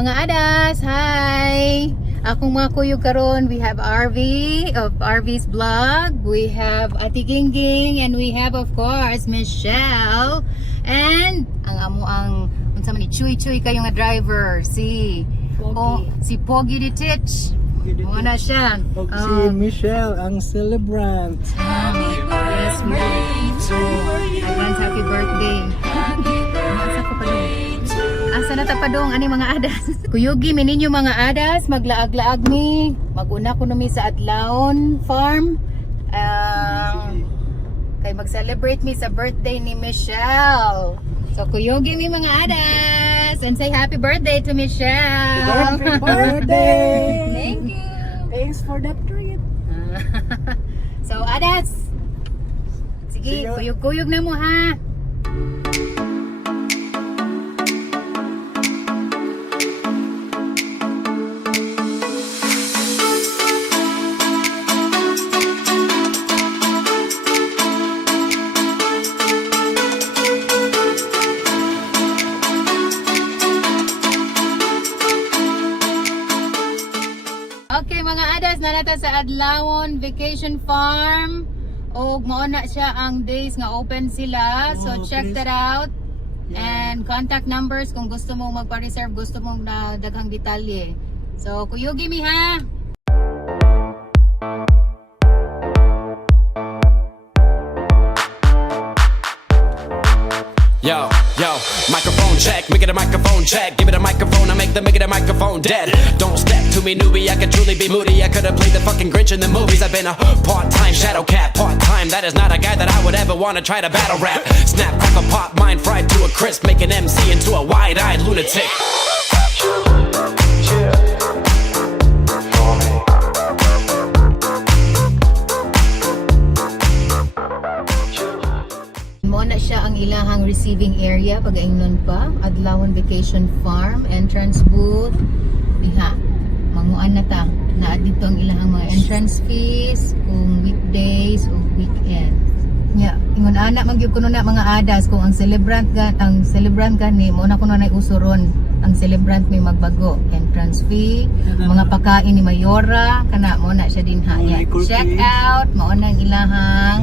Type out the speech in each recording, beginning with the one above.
Mga adas, hi! Akong mga kuyog karon, we have RV of RV's vlog. We have Ate Gingging and we have of course Michelle and ang amo ang unsa man ni Chuy kayo nga driver si Pogi di Titch. Muna siya. Si Michelle ang celebrant. Yes, advance happy birthday. Asa ko pa doon? Asa na tapadong ani mga adas? Kuyugi mininyo mga adas, maglaag-laag mi. Maguna ko numi sa Adlawon farm. Kay mag-celebrate mi sa birthday ni Michelle. So kuyugi mi mga adas and say happy birthday to Michelle. Happy birthday! Thank you. Thanks for the treat. So adas, sige, kuyog-kuyog na mo ha. Okay mga adas, nanata sa Adlawon Vacation Farm. Og mao na siya ang days nga open sila. So check that out. And contact numbers kung gusto mo magpa-reserve, gusto mong na daghang detalye. So kuyugi mi ha. Yo, microphone check, make it a microphone check. Give it a microphone, I make it a microphone dead. Don't step to me, newbie, I could truly be moody. I could have played the fucking Grinch in the movies. I've been a part-time shadow cat, part-time. That is not a guy that I would ever want to try to battle rap. Snap, crackle, pop, mind fried to a crisp. Make an MC into a wide-eyed lunatic. Mao na siya ang ilahang receiving area pagaingnon pa. Adlawon Vacation Farm entrance booth. Diha, manguan na ta. Naa dito ang ilahang mga entrance fees kung weekdays o weekend. Nya, ingon ana magyud kuno na mga adas kung ang celebrant gani mo na kuno nay usuron. Ang celebrant may magbago. Entrance fee, mga pagkain ni Mayora, kana mo na siya din ha. Check out, mao na ang ilahang.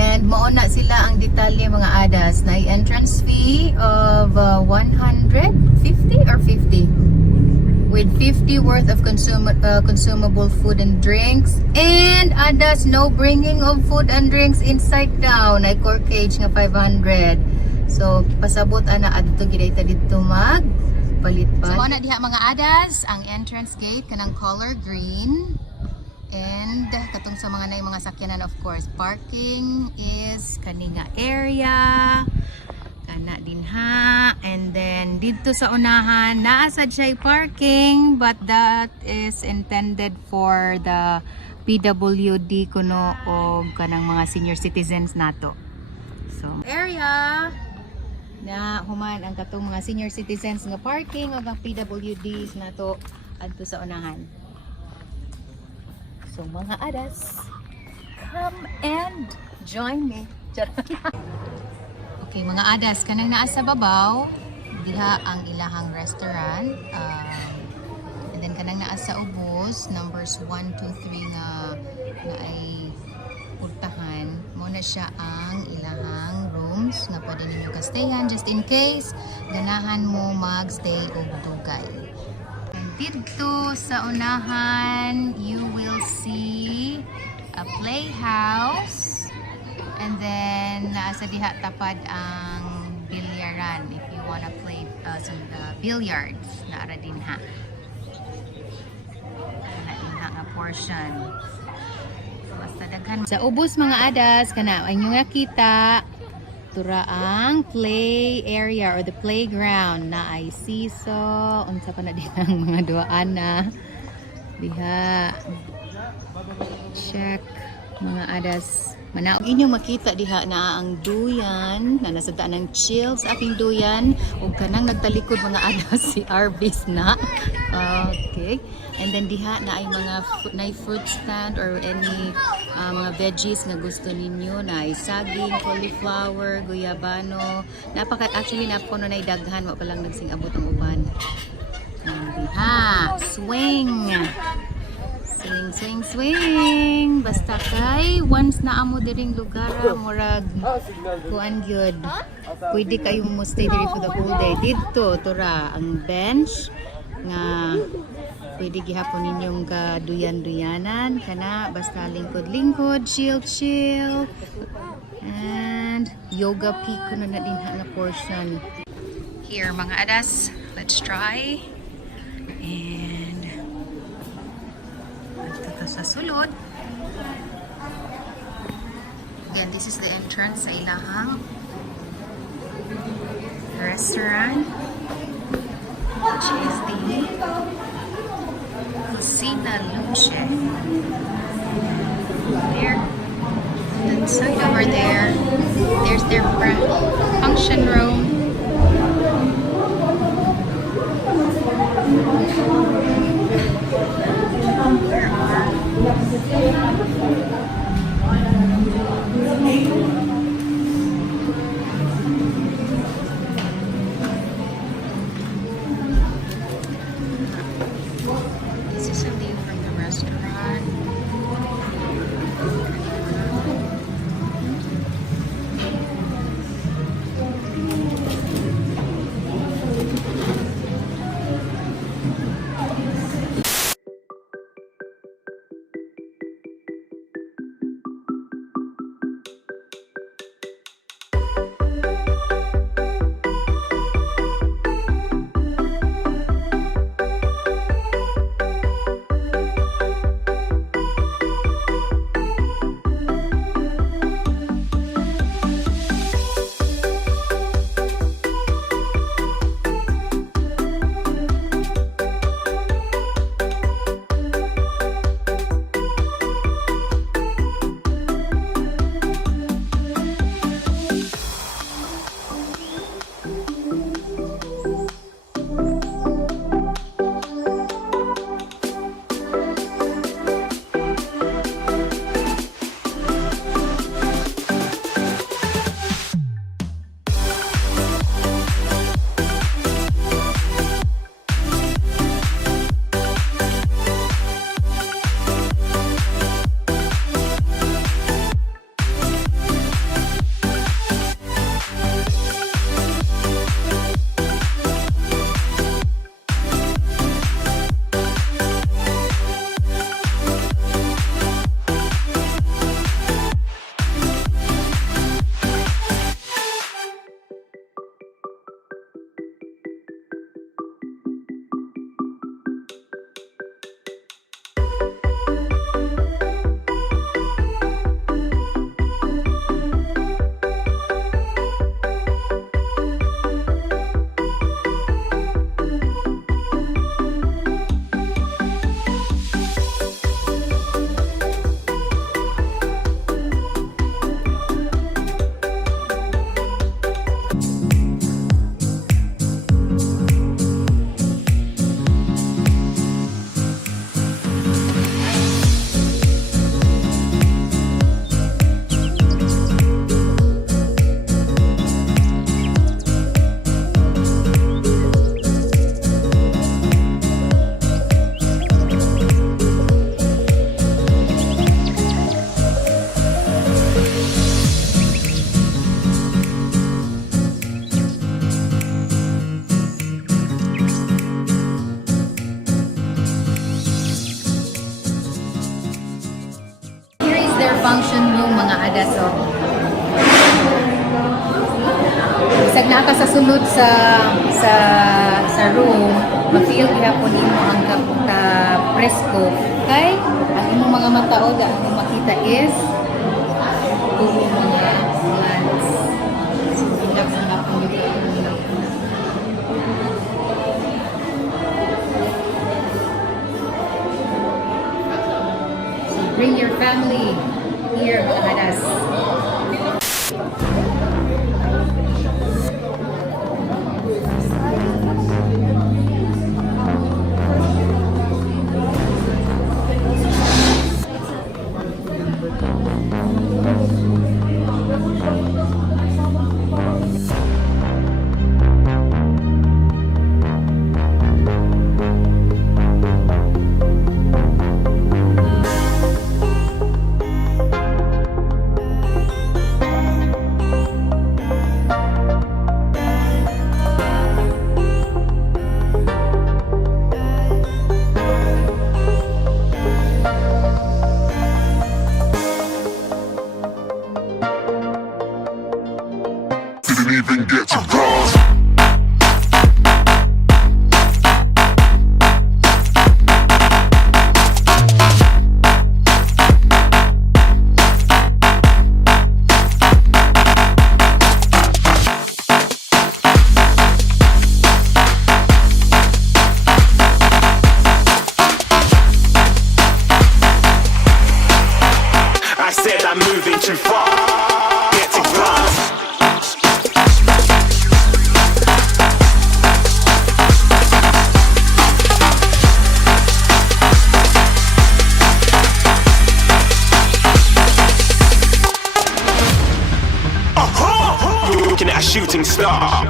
And mauna sila ang detalye mga adas na entrance fee of 150 or 50 with 50 worth of consumable food and drinks, and adas no bringing of food and drinks inside down ay core cage nga 500. So pasabot ana adto gid dito mag palit pa. So ana diha mga adas ang entrance gate kanang color green. And katong sa mga nay mga sakyanan, of course, parking is kaninga area kana din ha. And then dito sa unahan naa sad siya parking, but that is intended for the PWD kuno o kanang mga senior citizens nato. So area na human ang katong mga senior citizens nga parking o ang PWDs nato adto sa unahan. So mga adas, come and join me. Okay mga adas, kanang naa sa babaw, diha ang ilahang restaurant. And then kanang naa sa ubos, numbers 1, 2, 3 nga ay pultahan. Muna siya ang ilahang rooms nga pwede ninyo kastayan just in case ganahan mo magstay o dugay. Dito sa unahan, you will see a playhouse, and then nasa diha tapad ang bilyaran if you wanna play some billiards na ara din ha. Na din ha nga portion. Basta daghan sa ubos mga adas kana ang inyo nakita tura ang play area or the playground na ay seesaw, unsa pa na din ang mga duaan na diha. Check mga adas. Manaog inyong makita diha na ang duyan na nasabtaan ng chill sa aking duyan ug kanang nagtalikod mga adas si Arby's na. Okay. And then diha na ay mga fruit stand or any mga veggies na gusto ninyo na ay saging, cauliflower, guyabano. Actually napuno na daghan wa pa lang nagsing abot ang uban. Ha, swing. Swing, swing, swing. Basta kay once na amo diring lugar, murag kuan gyud. Pwede kayong mo stay diri for the whole day. Dito tura ang bench nga pwede gihapon ninyong kaduyan-duyanan kana basta lingkod-lingkod, chill-chill. And yoga peak kuno na din na portion. Here mga adas, let's try. And ito sa sulod. Again, this is the entrance sa ilahang restaurant, which is the Kusina Luce. There, that side over there, there's their function room. This is a view from the restaurant. Function room mga adaso. Bisag na ka sa sulod sa room, ma-feel gihapon nimo ang presko. Kay ang imong mga mata o ang imong makita is tulo mga plants. Silap ang hapon dito. So bring your family here with us. said I'm moving too far. Get to class. Looking at a shooting star.